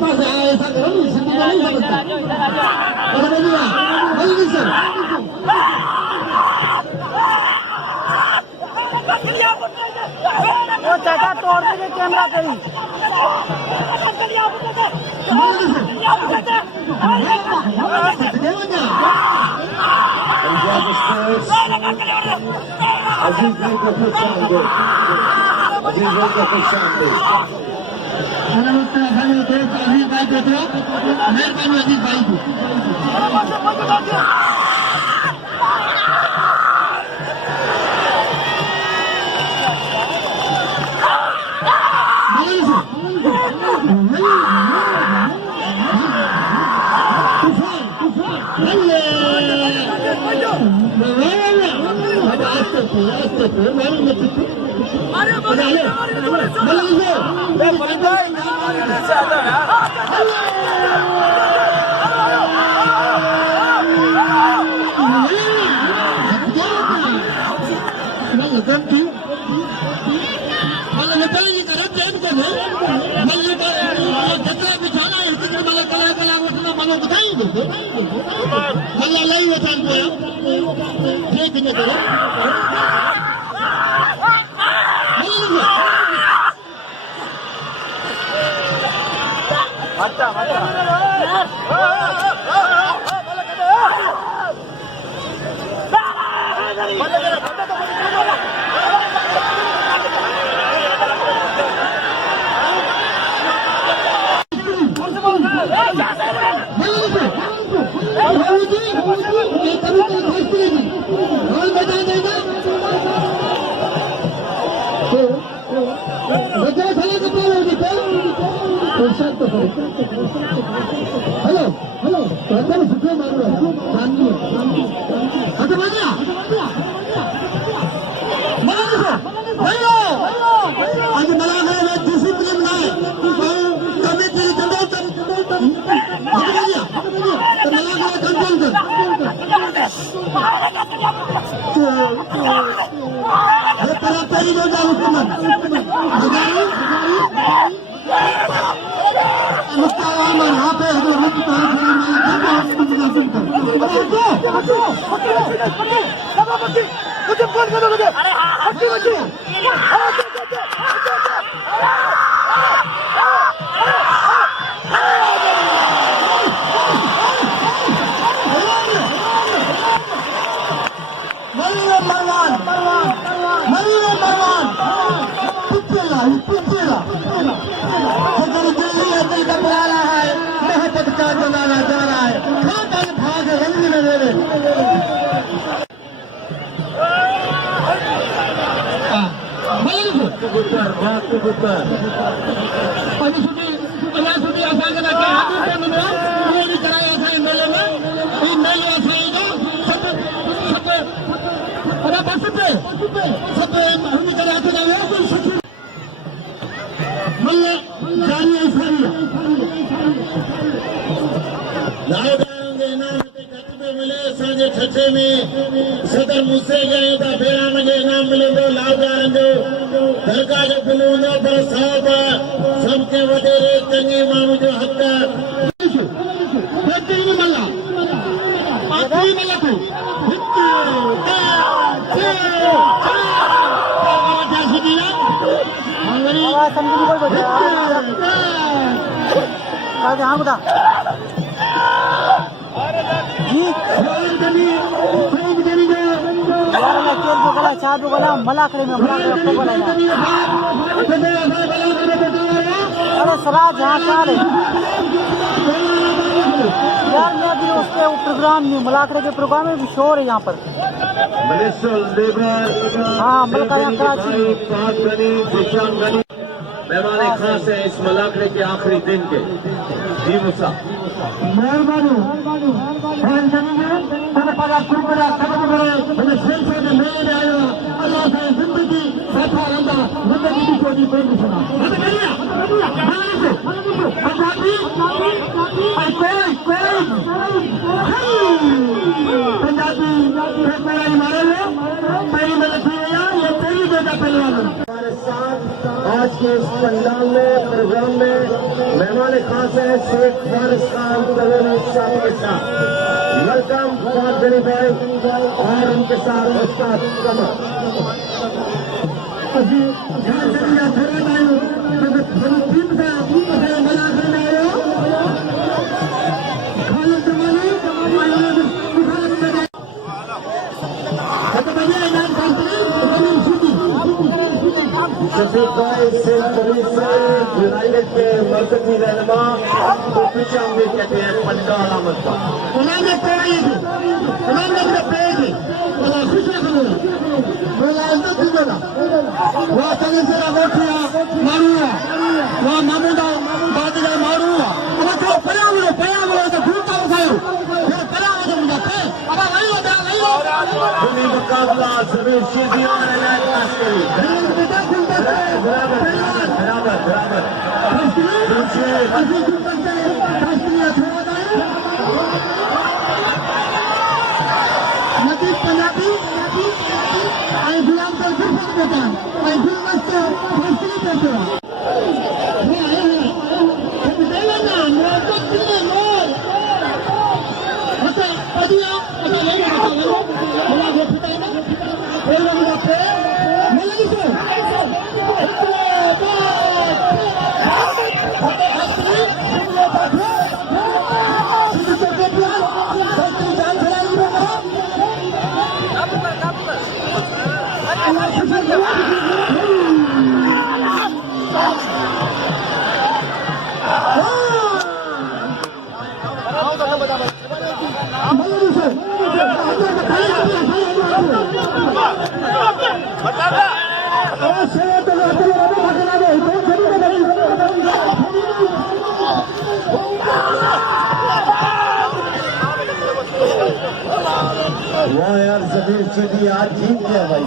बस ऐसा करो नहीं सिद्धू को नहीं समझता अरे बोलिए बोलिए सर वो चाचा तोड़ दे कैमरा करी अजीज भाई को खुश आमदीद अजीज भाई को खुश आमदीद मेहरबानी अजीज भाई को हेलो हेलो एकदम सुखे मारो आज मला डिसिप्लिन नाही कमी तरी मला कंट्रोल कर त्याला तरी जो जाऊ छठे में सदर मुझसे गए था फेरा मुझे इनाम मिले तो लाभदार जो दरगाह जो बिलो पर साहब सबके वडेरे चंगे माण्हू जो हक़ मलाखड़े में अरे सराज यहाँ क्या है यार मैं भी उसके प्रोग्राम में मलाखड़े के प्रोग्राम में भी शोर है यहाँ पर हाँ मलका कराची मेहमान खास है इस मलाखड़े के आखिरी दिन के जी मुसा मेहरबानी अल्लाह से जिंदगी बैठा रहता जिंदगी की छोटी कोई नहीं सुना पंजाबी पंजाबी मेरा ही मारे हो पहली में लिखी हुई ये पहली जगह पहलवान हमारे साथ आज आज के इस पंडाल में प्रोग्राम में मेहमान खास है शेख फारिस खान तवेरी साहब के साथ वेलकम फॉर भाई और उनके साथ उस्ताद कमर शफीक भाई सिंध पुलिस यूनाइटेड के मरकजी रहनुमा तो पीछे उम्मीद कहते हैं पंडाल अहमद का उन्होंने खुश वहाँ चले से मारूंगा वहाँ मामूदा बात मारूंगा अब तो पया तो घूमता उठायो पया मुझे अब वही होता खुली मुकाबला जमीर शीदी और इलाज बराबर बराबर नदी पंजाबी आई गुलाम का फिर होता आई फिर मस्त फैसले करते हो वो आए हैं हम देना ना मोर तो कितने मोर मतलब पदिया पता नहीं बोला वो पिता है बोल रहा हूँ पे मिल गई तो वाह यार जमीर शीदी आज जीत गया भाई